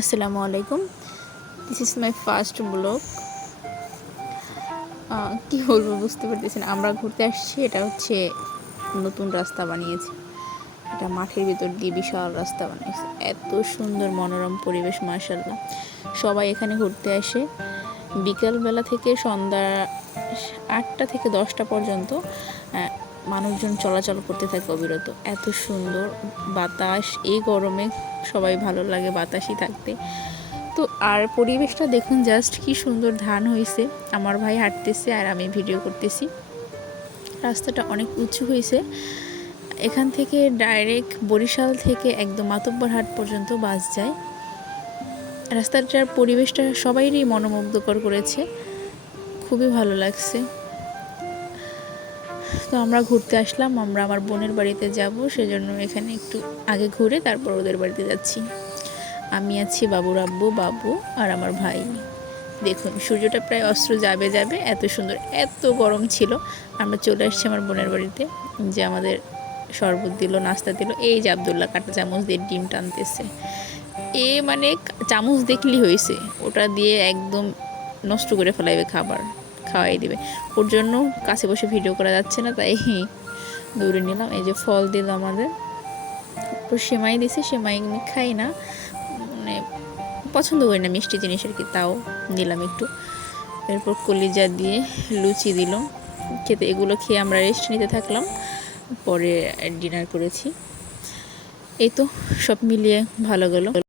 আসসালামু আলাইকুম। This is my first blog কী বলব বুঝতে পারতেছি না। আমরা ঘুরতে আসছি, এটা হচ্ছে নতুন রাস্তা বানিয়েছে। এটা মাঠের ভিতর দিয়ে বিশাল রাস্তা বানিয়েছে। এত সুন্দর মনোরম পরিবেশ মার্শাল্লাহ সবাই এখানে ঘুরতে আসে। বিকালবেলা থেকে সন্ধ্যা আটটা থেকে দশটা পর্যন্ত মানুষজন চলাচল করতে থাকে অবিরত। এত সুন্দর বাতাস, এই গরমে সবাই ভালো লাগে বাতাসই থাকতে। তো আর পরিবেশটা দেখুন জাস্ট কি সুন্দর ধান হয়েছে আমার ভাই হাঁটতেছে আর আমি ভিডিও করতেছি। রাস্তাটা অনেক উঁচু হয়েছে এখান থেকে ডাইরেক্ট বরিশাল থেকে একদম মাতব্বর হাট পর্যন্ত বাস যায়। রাস্তাটার পরিবেশটা সবাইরই মনোমুগ্ধকর করেছে। খুবই ভালো লাগছে। তো আমরা ঘুরতে আসলাম, আমরা আমার বোনের বাড়িতে যাব, সেজন্য এখানে একটু আগে ঘুরে তারপর ওদের বাড়িতে যাচ্ছি। আমি আছি বাবুর আব্বু, বাবু আর আমার ভাই। দেখুন, সূর্যটা প্রায় অস্ত্র যাবে যাবে, এত সুন্দর, এত গরম ছিল। আমরা চলে আসছি আমার বোনের বাড়িতে, যে আমাদের শরবত দিল, নাস্তা দিল, এই যে আবদুল্লাহ কাটা চামচ দিয়ে ডিম টানতেছে। এ মানে চামচ দেখলি হয়েছে, ওটা দিয়ে একদম নষ্ট করে ফেলাইবে খাবার। খাওয়াই দিবে। ওর জন্য কাছে বসে ভিডিও করা যাচ্ছে না, তাই দৌড়ে নিলাম। এই যে ফল দিল আমাদের। তো সেমাই দিছে, সেমাই আমি খাই না। মানে পছন্দ করি না মিষ্টি জিনিস আর কি, তাও দিলাম একটু। এরপর কলিজা দিয়ে লুচি দিল। খেতে, এগুলো খেয়ে আমরা রেস্ট নিতে থাকলাম। পরে ডিনার করেছি। এই তো সব মিলিয়ে ভালো গেল।